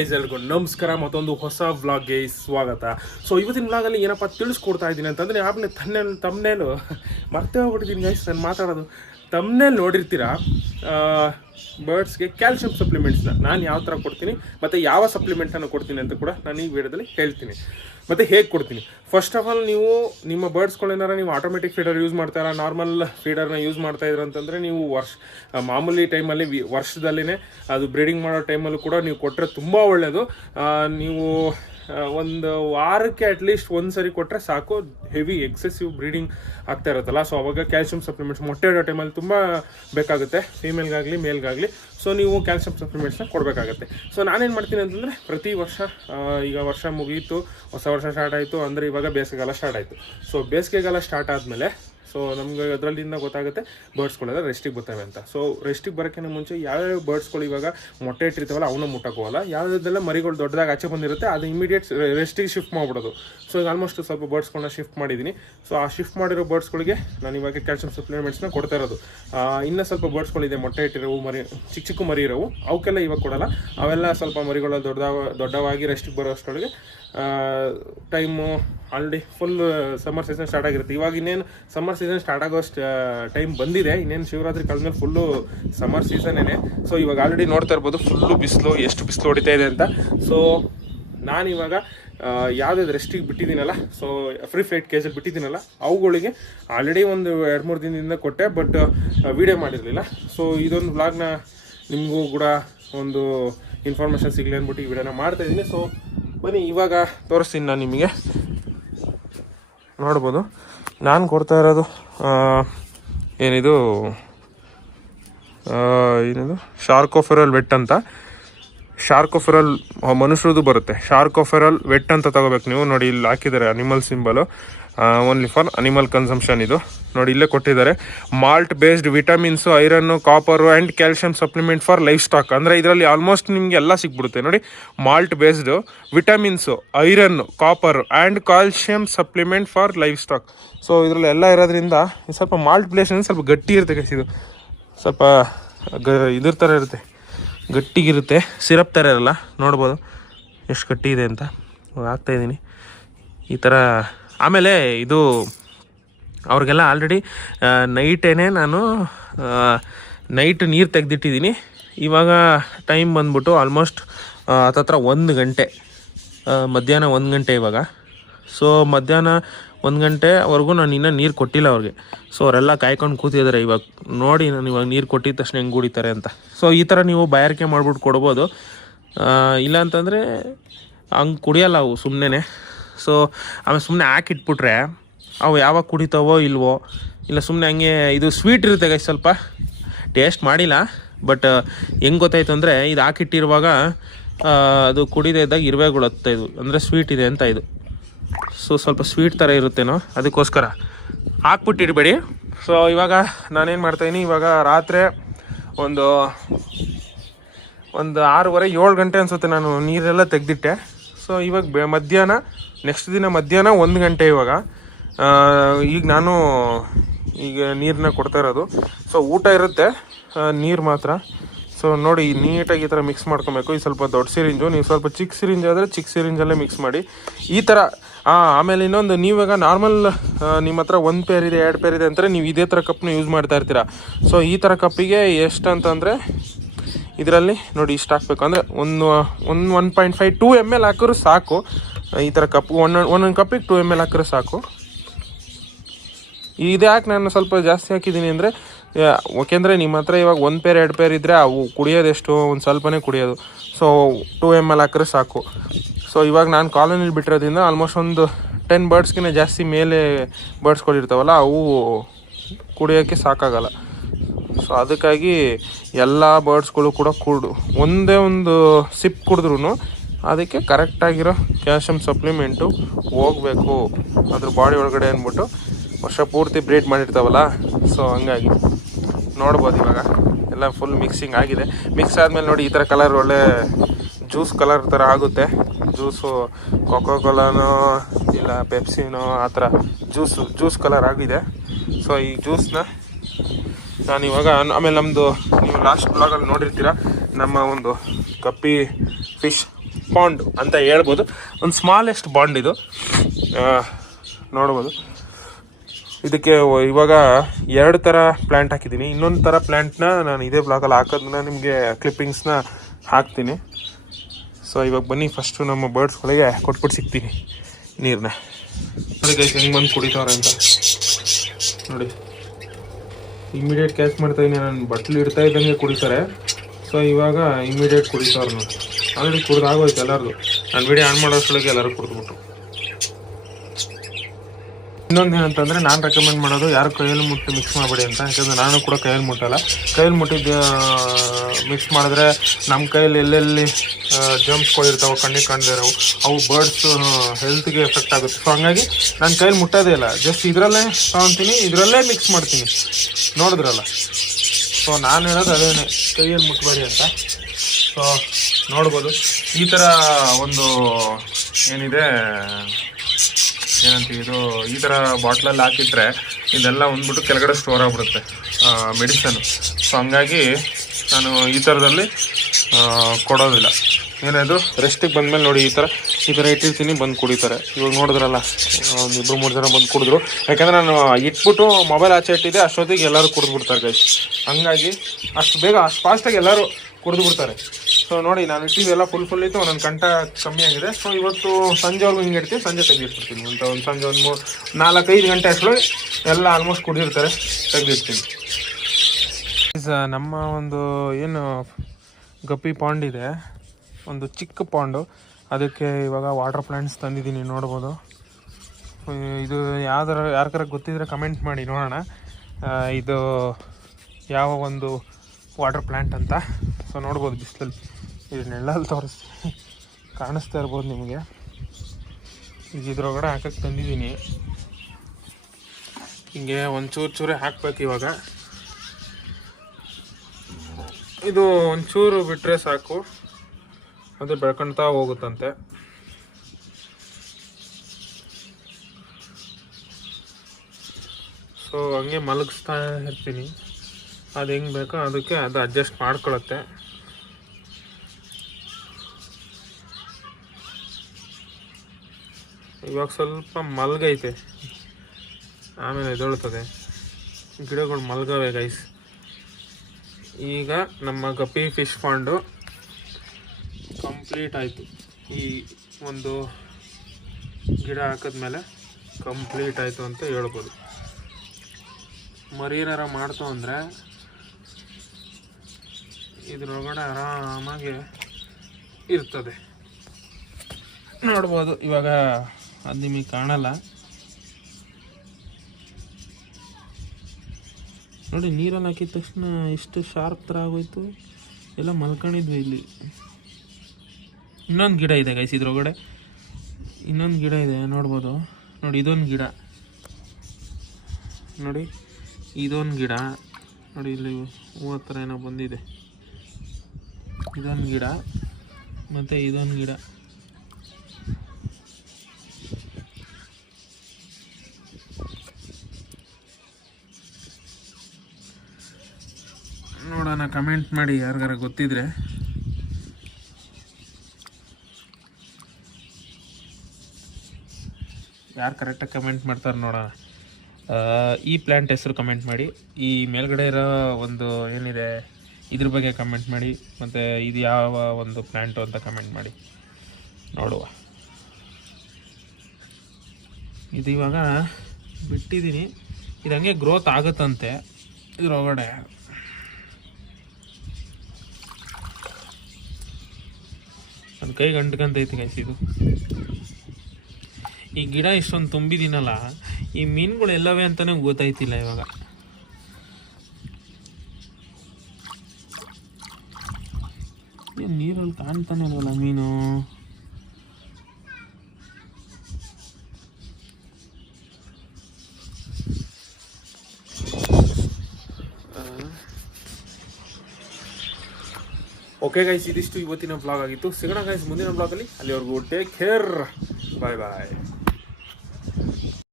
ಎಲ್ರಿಗೂ ನಮಸ್ಕಾರ, ಮತ್ತೊಂದು ಹೊಸ ವ್ಲಾಗ್ಗೆ ಸ್ವಾಗತ. ಸೊ ಇವತ್ತಿನ ವ್ಲಾಗಲ್ಲಿ ಏನಪ್ಪ ತಿಳಿಸ್ಕೊಡ್ತಾ ಇದ್ದೀನಿ ಅಂತಂದರೆ, ಆಮೇಲೆ ತಮ್ಮನೇಲು ಮರ್ತೇ ಹೋಗ್ಬಿಟ್ಟಿದ್ದೀನಿ ಗೈಸ್. ನಾನು ಮಾತಾಡೋದು ತಮ್ಮನೇಲಿ ನೋಡಿರ್ತೀರಾ, ಬರ್ಡ್ಸ್ಗೆ ಕ್ಯಾಲ್ಶಿಯಂ ಸಪ್ಲಿಮೆಂಟ್ಸ್ನ ನಾನು ಯಾವ ಥರ ಕೊಡ್ತೀನಿ ಮತ್ತು ಯಾವ ಸಪ್ಲಿಮೆಂಟನ್ನು ಕೊಡ್ತೀನಿ ಅಂತ ಕೂಡ ನಾನು ಈ ವಿಡಿಯೋದಲ್ಲಿ ಹೇಳ್ತೀನಿ ಮತ್ತು ಹೇಗೆ ಕೊಡ್ತೀನಿ. ಫಸ್ಟ್ ಆಫ್ ಆಲ್, ನೀವು ನಿಮ್ಮ ಬರ್ಡ್ಸ್ಗಳೇನಾರ ನೀವು ಆಟೋಮೆಟಿಕ್ ಫೀಡರ್ ಯೂಸ್ ಮಾಡ್ತಾರಾ, ನಾರ್ಮಲ್ ಫೀಡರ್ನ ಯೂಸ್ ಮಾಡ್ತಾಯಿದ್ರು ಅಂತಂದರೆ ನೀವು ಮಾಮೂಲಿ ಟೈಮಲ್ಲಿ ವರ್ಷದಲ್ಲೇ ಅದು ಬ್ರೀಡಿಂಗ್ ಮಾಡೋ ಟೈಮಲ್ಲೂ ಕೂಡ ನೀವು ಕೊಟ್ಟರೆ ತುಂಬ ಒಳ್ಳೆಯದು. ನೀವು ಒಂದು ವಾರಕ್ಕೆ ಅಟ್ಲೀಸ್ಟ್ ಒಂದು ಸರಿ ಕೊಟ್ಟರೆ ಸಾಕು. ಹೆವಿ ಎಕ್ಸೆಸಿವ್ ಬ್ರೀಡಿಂಗ್ ಆಗ್ತಾ ಇರುತ್ತಲ್ಲ, ಸೊ ಅವಾಗ ಕ್ಯಾಲ್ಶಿಯಂ ಸಪ್ಲಿಮೆಂಟ್ಸ್ ಮೊಟ್ಟೆ ಇಡೋ ಟೈಮಲ್ಲಿ ತುಂಬ ಬೇಕಾಗುತ್ತೆ, ಫೀಮೇಲ್ಗಾಗಲಿ ಮೇಲ್ಗಾಗಲಿ. ಸೊ ನೀವು ಕ್ಯಾಲ್ಶಿಯಂ ಸಪ್ಲಿಮೆಂಟ್ಸ್ನ ಕೊಡಬೇಕಾಗತ್ತೆ. ಸೊ ನಾನೇನು ಮಾಡ್ತೀನಿ ಅಂತಂದರೆ, ಪ್ರತಿ ವರ್ಷ ಈಗ ವರ್ಷ ಮುಗಿಯಿತು, ಹೊಸ ವರ್ಷ ಸ್ಟಾರ್ಟ್ ಆಯಿತು ಅಂದರೆ ಇವಾಗ ಬೇಸಿಗೆಗಾಲ ಸ್ಟಾರ್ಟ್ ಆಯಿತು. ಸೊ ಬೇಸಿಗೆಗಾಲ ಸ್ಟಾರ್ಟ್ ಆದಮೇಲೆ ಸೊ ನಮ್ಗೆ ಅದರಲ್ಲಿಂದ ಗೊತ್ತಾಗುತ್ತೆ ಬರ್ಡ್ಸ್ಗಳೆಲ್ಲ ರೆಸ್ಟಿಗೆ ಬರ್ತವೆ ಅಂತ. ಸೊ ರೆಸ್ಟಿಗೆ ಬರೋಕ್ಕಿಂತ ಮುಂಚೆ ಯಾವ್ಯಾವ ಬರ್ಡ್ಸ್ಗಳು ಇವಾಗ ಮೊಟ್ಟೆ ಇಟ್ಟಿರ್ತಾವಲ್ಲ ಅವನ್ನ ಮುಟ್ಟೋಕೋಲ್ಲ, ಯಾವುದೆಲ್ಲ ಮರಿಗಳು ದೊಡ್ಡದಾಗಿ ಆಚೆ ಬಂದಿರುತ್ತೆ ಅದು ಇಮಿಡಿಯೇಟ್ ರೆಸ್ಟಿಗೆ ಶಿಫ್ಟ್ ಮಾಡಿಬಿಡೋದು. ಸೊ ಈಗ ಆಲ್ಮೋಸ್ಟ್ ಸ್ವಲ್ಪ ಬರ್ಡ್ಸ್ಗಳನ್ನ ಶಿಫ್ಟ್ ಮಾಡಿದ್ದೀನಿ. ಸೊ ಆ ಶಿಫ್ಟ್ ಮಾಡಿರೋ ಬರ್ಡ್ಸ್ಗಳಿಗೆ ನಾನು ಇವಾಗ ಕ್ಯಾಲ್ಶಿಯಂ ಸಪ್ಲಿಮೆಂಟ್ಸ್ನ ಕೊಡ್ತಾ ಇರೋದು. ಇನ್ನೂ ಸ್ವಲ್ಪ ಬರ್ಡ್ಸ್ಗಳಿದೆ ಮೊಟ್ಟೆ ಇಟ್ಟಿರೋವು, ಮರಿ ಚಿಕ್ಕ ಮರಿ ಇರೋವು, ಅವಕ್ಕೆಲ್ಲ ಇವಾಗ ಕೊಡೋಲ್ಲ. ಅವೆಲ್ಲ ಸ್ವಲ್ಪ ಮರಿಗಳು ದೊಡ್ಡವಾಗಿ ರೆಸ್ಟಿಗೆ ಬರೋ ಅಷ್ಟೊಳಗೆ time already full summer season start ಆಗಿರುತ್ತೆ. ಇವಾಗ ಇನ್ನೇನು ಸಮ್ಮರ್ ಸೀಸನ್ ಸ್ಟಾರ್ಟ್ ಆಗೋ ಟೈಮ್ ಬಂದಿದೆ. ಇನ್ನೇನು ಶಿವರಾತ್ರಿ ಕಳೆದ್ಮೇಲೆ ಫುಲ್ಲು ಸಮ್ಮರ್ ಸೀಸನ್ನೇ. ಸೊ ಇವಾಗ ಆಲ್ರೆಡಿ ನೋಡ್ತಾ ಇರ್ಬೋದು ಫುಲ್ಲು ಬಿಸಿಲು, ಎಷ್ಟು ಬಿಸಿಲು ಹೊಡಿತಾ ಇದೆ ಅಂತ. ಸೊ ನಾನಿವಾಗ ಯಾವುದಾದ್ರು ರೆಸ್ಟಿಗೆ ಬಿಟ್ಟಿದ್ದೀನಲ್ಲ, ಸೊ ಫ್ರೀ ಫ್ಲೈಟ್ ಕೇಜಲ್ಲಿ ಬಿಟ್ಟಿದ್ದೀನಲ್ಲ, ಅವುಗಳಿಗೆ ಆಲ್ರೆಡಿ ಒಂದು 2-3 ದಿನದಿಂದ ಕೊಟ್ಟೆ, ಬಟ್ ವೀಡಿಯೋ ಮಾಡಿರಲಿಲ್ಲ. ಸೊ ಇದೊಂದು ವ್ಲಾಗ್ನ ನಿಮಗೂ ಕೂಡ ಒಂದು ಇನ್ಫಾರ್ಮೇಷನ್ ಸಿಗಲಿ ಅಂದ್ಬಿಟ್ಟು ಈ ವಿಡಿಯೋನ ಮಾಡ್ತಾಯಿದ್ದೀನಿ. ಸೊ ಬನ್ನಿ ಇವಾಗ ತೋರಿಸ್ತೀನಿ. ನಾನು ನಿಮಗೆ ನೋಡ್ಬೋದು ನಾನು ಕೊಡ್ತಾ ಇರೋದು ಏನಿದು ಶಾರ್ಕೋಫೆರಲ್ ವೆಟ್ ಅಂತ. ಶಾರ್ಕೋಫೆರಲ್ ಮನುಷ್ಯರದು ಬರುತ್ತೆ, ಶಾರ್ಕೋಫೆರಲ್ ವೆಟ್ ಅಂತ ತಗೋಬೇಕು ನೀವು. ನೋಡಿ ಇಲ್ಲಿ ಹಾಕಿದ್ದಾರೆ animal symbol, only for animal consumption. ಇದು ನೋಡಿ ಇಲ್ಲೇ ಕೊಟ್ಟಿದ್ದಾರೆ. Malt based vitamins, iron, copper and calcium supplement for life stock. ಅಂದರೆ ಇದರಲ್ಲಿ ಆಲ್ಮೋಸ್ಟ್ ನಿಮಗೆ ಎಲ್ಲ ಸಿಕ್ಬಿಡುತ್ತೆ ನೋಡಿ. Malt based vitamins, iron, copper and calcium supplement for life stock. So ಇದರಲ್ಲಿ ಎಲ್ಲ ಇರೋದ್ರಿಂದ ಸ್ವಲ್ಪ ಮಾಲ್ಟ್ ಬೇಸ್ಡ್ ಸ್ವಲ್ಪ ಗಟ್ಟಿ ಇರುತ್ತೆ ಗೈಸ್. ಇದು ಸ್ವಲ್ಪ ಇದ್ರ ಥರ ಇರುತ್ತೆ, ಗಟ್ಟಿಗಿರುತ್ತೆ, ಸಿರಪ್ ಥರ ಇರಲ್ಲ. ನೋಡ್ಬೋದು ಎಷ್ಟು ಗಟ್ಟಿ ಇದೆ ಅಂತ. ಹಾಕ್ತಾಯಿದ್ದೀನಿ ಈ ಥರ. ಆಮೇಲೆ ಇದು ಅವ್ರಿಗೆಲ್ಲ ಆಲ್ರೆಡಿ ನೈಟೇನೆ ನಾನು ನೈಟ್ ನೀರು ತೆಗೆದಿಟ್ಟಿದ್ದೀನಿ. ಇವಾಗ ಟೈಮ್ ಬಂದ್ಬಿಟ್ಟು ಆಲ್ಮೋಸ್ಟ್ ಹತ್ತತ್ರ 1 ಗಂಟೆ, ಮಧ್ಯಾಹ್ನ 1 ಗಂಟೆ ಇವಾಗ. ಸೊ ಮಧ್ಯಾಹ್ನ 1 ಗಂಟೆವರೆಗೂ ನಾನು ಇನ್ನೂ ನೀರು ಕೊಟ್ಟಿಲ್ಲ ಅವ್ರಿಗೆ. ಸೊ ಅವರೆಲ್ಲ ಕಾಯ್ಕೊಂಡು ಕೂತಿದ್ದಾರೆ. ಇವಾಗ ನೋಡಿ ನಾನು ಇವಾಗ ನೀರು ಕೊಟ್ಟಿದ ತಕ್ಷಣ ಹೆಂಗೆ ಕುಡಿತಾರೆ ಅಂತ. ಸೊ ಈ ಥರ ನೀವು ಬಾಯಾರಿಕೆ ಮಾಡ್ಬಿಟ್ಟು ಕೊಡ್ಬೋದು. ಇಲ್ಲ ಅಂತಂದರೆ ಹಂಗೆ ಕುಡಿಯೋಲ್ಲ ಅವು ಸುಮ್ಮನೆ. ಸೊ ಆಮೇಲೆ ಸುಮ್ಮನೆ ಹಾಕಿಟ್ಬಿಟ್ರೆ ಅವು ಯಾವಾಗ ಕುಡಿತಾವೋ ಇಲ್ವೋ, ಇಲ್ಲ ಸುಮ್ಮನೆ ಹಂಗೆ. ಇದು ಸ್ವೀಟ್ ಇರುತ್ತೆ ಗೈಸ್, ಸ್ವಲ್ಪ ಟೇಸ್ಟ್ ಮಾಡಿಲ್ಲ, ಬಟ್ ಹೆಂಗೆ ಗೊತ್ತಾಯ್ತು ಅಂದರೆ ಇದು ಹಾಕಿಟ್ಟಿರುವಾಗ ಅದು ಕುಡಿದೇ ಇದ್ದಾಗ ಇರುವೆಗಳು ಹತ್ತಾಯಿದ್ವು, ಅಂದರೆ ಸ್ವೀಟ್ ಇದೆ ಅಂತ ಇದು. ಸೊ ಸ್ವಲ್ಪ ಸ್ವೀಟ್ ಥರ ಇರುತ್ತೇನೋ, ಅದಕ್ಕೋಸ್ಕರ ಹಾಕ್ಬಿಟ್ಟಿರಬೇಡಿ. ಸೊ ಇವಾಗ ನಾನೇನು ಮಾಡ್ತಾಯಿದ್ದೀನಿ, ಇವಾಗ ರಾತ್ರಿ ಒಂದು 6:30-7 ಗಂಟೆ ಅನಿಸುತ್ತೆ ನಾನು ನೀರೆಲ್ಲ ತೆಗೆದಿಟ್ಟೆ. ಸೊ ಇವಾಗ ಮಧ್ಯಾಹ್ನ, ನೆಕ್ಸ್ಟ್ ದಿನ ಮಧ್ಯಾಹ್ನ 1 ಗಂಟೆ ಇವಾಗ. ಈಗ ನಾನು ನೀರನ್ನ ಕೊಡ್ತಾ ಇರೋದು. ಸೊ ಊಟ ಇರುತ್ತೆ, ನೀರು ಮಾತ್ರ. ಸೊ ನೋಡಿ ನೀಟಾಗಿ ಈ ಥರ ಮಿಕ್ಸ್ ಮಾಡ್ಕೊಬೇಕು. ಈ ಸ್ವಲ್ಪ ದೊಡ್ಡ ಸಿರಿಂಜು, ನೀವು ಸ್ವಲ್ಪ ಚಿಕ್ಕ ಸಿರಿಂಜ್ ಆದರೆ ಚಿಕ್ಕ ಸಿರಿಂಜಲ್ಲೇ ಮಿಕ್ಸ್ ಮಾಡಿ ಈ ಥರ. ಆಮೇಲೆ ಇನ್ನೊಂದು, ನೀವಾಗ ನಾರ್ಮಲ್ ನಿಮ್ಮ ಹತ್ರ 1 ಪೇರ್ ಇದೆ 2 ಪೇರ್ ಇದೆ ಅಂತಾರೆ, ನೀವು ಇದೇ ಥರ ಕಪ್ನ ಯೂಸ್ ಮಾಡ್ತಾ ಇರ್ತೀರ. ಸೊ ಈ ಥರ ಕಪ್ಪಿಗೆ ಎಷ್ಟು ಅಂತಂದರೆ ಇದರಲ್ಲಿ ನೋಡಿ ಇಷ್ಟು ಹಾಕಬೇಕು. ಅಂದರೆ 1.5-2 ml ಹಾಕಿದ್ರು ಸಾಕು. ಈ ಥರ ಕಪ್ ಒಂದೊಂದು ಕಪ್ಪಿಗೆ 2 ml ಹಾಕಿದ್ರೆ ಸಾಕು. ಇದು ಯಾಕೆ ನಾನು ಸ್ವಲ್ಪ ಜಾಸ್ತಿ ಹಾಕಿದ್ದೀನಿ ಅಂದರೆ, ಓಕೆಂದರೆ ನಿಮ್ಮ ಹತ್ರ ಇವಾಗ 1 ಪೇರ್ 2 ಪೇರ್ ಇದ್ದರೆ ಅವು ಕುಡಿಯೋದೆಷ್ಟು, ಒಂದು ಸ್ವಲ್ಪನೇ ಕುಡಿಯೋದು. ಸೊ 2 ml ಹಾಕಿದ್ರೆ ಸಾಕು. ಸೊ ಇವಾಗ ನಾನು ಕಾಲೋನಿಲಿ ಬಿಟ್ಟಿರೋದ್ರಿಂದ ಆಲ್ಮೋಸ್ಟ್ ಒಂದು 10 ಬರ್ಡ್ಸ್ಗಿಂತ ಜಾಸ್ತಿ ಮೇಲೆ ಬರ್ಡ್ಸ್ಗಳಿರ್ತಾವಲ್ಲ, ಅವು ಕುಡಿಯೋಕ್ಕೆ ಸಾಕಾಗಲ್ಲ. ಸೊ ಅದಕ್ಕಾಗಿ ಎಲ್ಲ ಬರ್ಡ್ಸ್ಗಳು ಕೂಡ ಒಂದೇ ಒಂದು ಸಿಪ್ ಕುಡಿದ್ರೂ ಅದಕ್ಕೆ ಕರೆಕ್ಟಾಗಿರೋ ಕ್ಯಾಲ್ಶಿಯಂ ಸಪ್ಲಿಮೆಂಟು ಹೋಗಬೇಕು ಅದ್ರ ಬಾಡಿ ಒಳಗಡೆ ಅಂದ್ಬಿಟ್ಟು ವರ್ಷ ಪೂರ್ತಿ ಬ್ರೀಡ್ ಮಾಡಿರ್ತಾವಲ್ಲ. ಸೊ ಹಂಗಾಗಿ ನೋಡ್ಬೋದು ಇವಾಗ ಎಲ್ಲ ಫುಲ್ ಮಿಕ್ಸಿಂಗ್ ಆಗಿದೆ. ಮಿಕ್ಸ್ ಆದಮೇಲೆ ನೋಡಿ ಈ ಥರ ಕಲರ್ ಒಳ್ಳೆ ಜ್ಯೂಸ್ ಕಲರ್ ಥರ ಆಗುತ್ತೆ. ಜ್ಯೂಸು ಕೊಕೋ ಕೋಲಾನೋ ಇಲ್ಲ ಪೆಪ್ಸಿನೋ ಆ ಥರ ಜ್ಯೂಸ್ ಕಲರ್ ಆಗಿದೆ. ಸೊ ಈ ಜ್ಯೂಸ್ನ ನಾನು ಇವಾಗ ಆಮೇಲೆ ನಮ್ಮದು ನೀವು ಲಾಸ್ಟ್ ಬ್ಲಾಗಲ್ಲಿ ನೋಡಿರ್ತೀರ ನಮ್ಮ ಒಂದು ಗಪ್ಪಿ ಫಿಶ್ ಪಾಂಡ್ ಅಂತ ಹೇಳ್ಬೋದು. ಒಂದು ಸ್ಮಾಲೆಸ್ಟ್ ಬಾಂಡ್ ಇದು, ನೋಡ್ಬೋದು. ಇದಕ್ಕೆ ಇವಾಗ 2 ಥರ ಪ್ಲ್ಯಾಂಟ್ ಹಾಕಿದ್ದೀನಿ. ಇನ್ನೊಂದು ಥರ ಪ್ಲ್ಯಾಂಟ್ನ ನಾನು ಇದೇ ಬ್ಲಾಗಲ್ಲಿ ಹಾಕೋದನ್ನ ನಿಮಗೆ ಕ್ಲಿಪ್ಪಿಂಗ್ಸ್ನ ಹಾಕ್ತೀನಿ. ಸೊ ಇವಾಗ ಬನ್ನಿ ಫಸ್ಟು ನಮ್ಮ ಬರ್ಡ್ಸ್ಗಳಿಗೆ ಕೊಟ್ಬಿಟ್ಟು ಸಿಗ್ತೀನಿ ನೀರನ್ನ. ನೋಡಿ ಗೈಸ್ ಹೆಂಗೆ ಬಂದು ಕುಡಿತಾವ್ರೆ ಅಂತ ನೋಡಿ. ಇಮಿಡಿಯೇಟ್ ಕ್ಯಾಚ್ ಮಾಡ್ತಾಯಿದ್ದೀನಿ, ನಾನು ಬಟ್ಲು ಇಡ್ತಾ ಇದ್ದಂಗೆ ಕುಡಿತಾರೆ. ಸೊ ಇವಾಗ ಇಮಿಡಿಯೇಟ್ ಕುಡಿತಾವ್ರು ನೋಡಿ. ಆಲ್ರೆಡಿ ಕುಡ್ದಾಗೋಯ್ತು ಎಲ್ಲರದು. ನಾನು ವಿಡಿಯೋ ಆನ್ ಮಾಡೋಷ್ಟೊಳಗೆ ಎಲ್ಲರೂ ಕುಡಿದ್ಬಿಟ್ಟು. ಇನ್ನೊಂದು ಏನಂತಂದರೆ ನಾನು ರೆಕಮೆಂಡ್ ಮಾಡೋದು ಯಾರು ಕೈಯಲ್ಲಿ ಮುಟ್ಟಿ ಮಿಕ್ಸ್ ಮಾಡಬೇಡಿ ಅಂತ. ಯಾಕಂದರೆ ನಾನು ಕೂಡ ಕೈಯಲ್ಲಿ ಮುಟ್ಟಲ್ಲ. ಕೈಯಲ್ಲಿ ಮುಟ್ಟಿದ್ದು ಮಿಕ್ಸ್ ಮಾಡಿದ್ರೆ ನಮ್ಮ ಕೈಯಲ್ಲಿ ಎಲ್ಲೆಲ್ಲಿ ಜರ್ಮ್ಸ್ಗಳಿರ್ತಾವೆ ಕಣ್ಣಿಗೆ ಕಾಣದೇ ಇರೋವು, ಅವು ಬರ್ಡ್ಸ್ ಹೆಲ್ತ್ಗೆ ಎಫೆಕ್ಟ್ ಆಗುತ್ತೆ. ಸೊ ಹಂಗಾಗಿ ನಾನು ಕೈಯಲ್ಲಿ ಮುಟ್ಟೋದೇ ಇಲ್ಲ, ಜಸ್ಟ್ ಇದರಲ್ಲೇ ತೊಗೊತೀನಿ, ಇದರಲ್ಲೇ ಮಿಕ್ಸ್ ಮಾಡ್ತೀನಿ. ನೋಡಿದ್ರಲ್ಲ, ಸೊ ನಾನು ಹೇಳೋದು ಅದೇನೆ, ಕೈಯಲ್ಲಿ ಮುಟ್ಟಬೇಡಿ ಅಂತ. ಸೊ ನೋಡ್ಬೋದು ಈ ಥರ ಒಂದು ಏನಿದೆ ಏನಂತ ಇದು ಈ ಥರ ಬಾಟ್ಲಲ್ಲಿ ಹಾಕಿಟ್ರೆ ಇದೆಲ್ಲ ಒಂದ್ಬಿಟ್ಟು ಕೆಳಗಡೆ ಸ್ಟೋರ್ ಆಗಿಬಿಡುತ್ತೆ ಮೆಡಿಸನ್ನು. ಸೊ ಹಂಗಾಗಿ ನಾನು ಈ ಥರದಲ್ಲಿ ಕೊಡೋದಿಲ್ಲ. ಏನಾದರೂ ರೆಸ್ಟಿಗೆ ಬಂದಮೇಲೆ ನೋಡಿ ಈ ಥರ ಇಟ್ಟಿರ್ತೀನಿ, ಬಂದು ಕುಡಿತಾರೆ. ಇವಾಗ ನೋಡಿದ್ರಲ್ಲ, ಒಂದು 2-3 ಜನ ಬಂದು ಕುಡಿದ್ರು. ಯಾಕಂದರೆ ನಾನು ಇಟ್ಬಿಟ್ಟು ಮೊಬೈಲ್ ಆಚೆ ಇಟ್ಟಿದ್ದೆ, ಅಷ್ಟೊತ್ತಿಗೆ ಎಲ್ಲರೂ ಕುಡಿದ್ಬಿಡ್ತಾರೆ ಗೈಸ್. ಹಂಗಾಗಿ ಅಷ್ಟು ಬೇಗ ಅಷ್ಟು ಫಾಸ್ಟಾಗಿ ಎಲ್ಲರೂ ಕುಡಿದ್ಬಿಡ್ತಾರೆ. ಸೊ ನೋಡಿ ನಾನು ಇಟ್ಟಿದ್ದೆಲ್ಲ ಫುಲ್ ಇತ್ತು, ನನ್ನ ಕಂಠ ಕಮ್ಮಿ ಆಗಿದೆ. ಸೊ ಇವತ್ತು ಸಂಜೆವರೆಗೂ ಹಿಂಗೆ ಇಡ್ತೀನಿ, ಸಂಜೆ ತೆಗೆದಿಟ್ಬಿಡ್ತೀನಿ. ಒಂದು ಸಂಜೆ ಒಂದು 4-5 ಗಂಟೆ ಅಷ್ಟೊಳಗೆ ಎಲ್ಲ ಆಲ್ಮೋಸ್ಟ್ ಕುಡಿದಿರ್ತಾರೆ, ತೆಗೆದಿರ್ತೀನಿ. ನಮ್ಮ ಒಂದು ಏನು ಗಪ್ಪಿ ಪಾಂಡ್ ಇದೆ, ಒಂದು ಚಿಕ್ಕ ಪಾಂಡು, ಅದಕ್ಕೆ ಇವಾಗ ವಾಟರ್ ಪ್ಲ್ಯಾಂಟ್ಸ್ ತಂದಿದ್ದೀನಿ, ನೋಡ್ಬೋದು. ಇದು ಯಾರ್ಗಾರ ಗೊತ್ತಿದ್ರೆ ಕಮೆಂಟ್ ಮಾಡಿ ನೋಡೋಣ ಇದು ಯಾವ ಒಂದು ವಾಟರ್ ಪ್ಲ್ಯಾಂಟ್ ಅಂತ. ಸೊ ನೋಡ್ಬೋದು ಬಿಸಿಲಲ್ಲಿ, ಇದು ನೆಳ್ಳಲ್ಲಿ ತೋರಿಸ್ತೀನಿ, ಕಾಣಿಸ್ತಾ ಇರ್ಬೋದು ನಿಮಗೆ. ಈಗ ಇದ್ರೊಳಗಡೆ ಹಾಕಕ್ಕೆ ತಂದಿದ್ದೀನಿ. ಹಿಂಗೆ ಒಂಚೂರೇ ಹಾಕ್ಬೇಕು. ಇವಾಗ ಇದು ಒಂಚೂರು ಬಿಟ್ಟರೆ ಸಾಕು, ಅದು ಬೆಳ್ಕೊಳ್ತಾ ಹೋಗುತ್ತಂತೆ. ಸೊ ಹಂಗೆ ಮಲಗಿಸ್ತಾ ಇರ್ತೀನಿ, ಅದು ಹೆಂಗೆ ಬೇಕೋ ಅದಕ್ಕೆ ಅದು ಅಡ್ಜಸ್ಟ್ ಮಾಡ್ಕೊಳತ್ತೆ. ಇವಾಗ ಸ್ವಲ್ಪ ಮಲಗೈತೆ, ಆಮೇಲೆ ಎದ್ದೇಳ್ತದೆ. ಗಿಡಗಳು ಮಲಗವೆ ಗೈಸ್. ಈಗ ನಮ್ಮ ಗಪ್ಪಿ ಫಿಶ್ ಪಾಂಡು ಕಂಪ್ಲೀಟ್ ಆಯಿತು. ಈ ಒಂದು ಗಿಡ ಹಾಕಿದ್ಮೇಲೆ ಕಂಪ್ಲೀಟ್ ಆಯಿತು ಅಂತ ಹೇಳ್ಬೋದು. ಮರೀನಾರ ಮಾಡ್ತು ಅಂದರೆ ಇದ್ರೊಳಗಡೆ ಆರಾಮಾಗಿ ಇರ್ತದೆ, ನೋಡ್ಬೋದು. ಇವಾಗ ಅದು ನಿಮಗೆ ಕಾಣಲ್ಲ ನೋಡಿ, ನೀರಲ್ಲಿ ಹಾಕಿದ ತಕ್ಷಣ ಎಷ್ಟು ಶಾರ್ಪ್ ಥರ ಆಗೋಯ್ತು. ಎಲ್ಲ ಮಲ್ಕೊಂಡಿದ್ವಿ ಇಲ್ಲಿ. ಇನ್ನೊಂದು ಗಿಡ ಇದೆ ಗೈಸ್, ಇದ್ರೊಳಗಡೆ ಇನ್ನೊಂದು ಗಿಡ ಇದೆ, ನೋಡ್ಬೋದು. ನೋಡಿ ಇದೊಂದು ಗಿಡ ನೋಡಿ, ಇದೊಂದು ಗಿಡ ನೋಡಿ, ಇಲ್ಲಿ ಹೂವು ಹತ್ರ ಏನೋ ಬಂದಿದೆ. ಇದೊಂದು ಗಿಡ ಮತ್ತು ಇದೊಂದು ಗಿಡ. ನೋಡೋಣ, ಕಮೆಂಟ್ ಮಾಡಿ ಯಾರಿಗಾರ ಗೊತ್ತಿದ್ರೆ. ಯಾರು ಕರೆಕ್ಟಾಗಿ ಕಮೆಂಟ್ ಮಾಡ್ತಾರೆ ನೋಡೋಣ. ಈ ಪ್ಲ್ಯಾಂಟ್ ಹೆಸರು ಕಮೆಂಟ್ ಮಾಡಿ, ಈ ಮೇಲ್ಗಡೆ ಇರೋ ಒಂದು ಏನಿದೆ ಇದ್ರ ಬಗ್ಗೆ ಕಮೆಂಟ್ ಮಾಡಿ, ಮತ್ತು ಇದು ಯಾವ ಒಂದು ಪ್ಲ್ಯಾಂಟು ಅಂತ ಕಮೆಂಟ್ ಮಾಡಿ ನೋಡುವ. ಇದು ಇವಾಗ ಬಿಟ್ಟಿದ್ದೀನಿ, ಇದು ಹಂಗೆ ಗ್ರೋತ್ ಆಗುತ್ತಂತೆ ಇದ್ರೊಳಗಡೆ. ನನ್ನ ಕೈ ಗಂಟ್ಕಂತೈತಿ ಗೈಸ್. ಇದು ಈ ಗಿಡ ಇಷ್ಟೊಂದು ತುಂಬಿದ್ದೀನಲ್ಲ, ಈ ಮೀನುಗಳು ಎಲ್ಲವೇ ಅಂತಲೇ ಗೊತ್ತಾಯ್ತಿಲ್ಲ ಇವಾಗ. ನೀರಲ್ಲಿ ಕಾಣ್ತಾನೆ ಇಲ್ವಲ್ಲ ಮೀನು. ಓಕೆ ಗೈಸ್, ಇದಿಷ್ಟು ಇವತ್ತಿನ ಬ್ಲಾಗ್ ಆಗಿತ್ತು. ಸಿಗೋಣ ಗೈಸ್ ಮುಂದಿನ ಬ್ಲಾಗಲ್ಲಿ. ಅಲ್ಲಿವರೆಗೂ ಟೇಕ್ ಕೇರ್, ಬಾಯ್ ಬಾಯ್.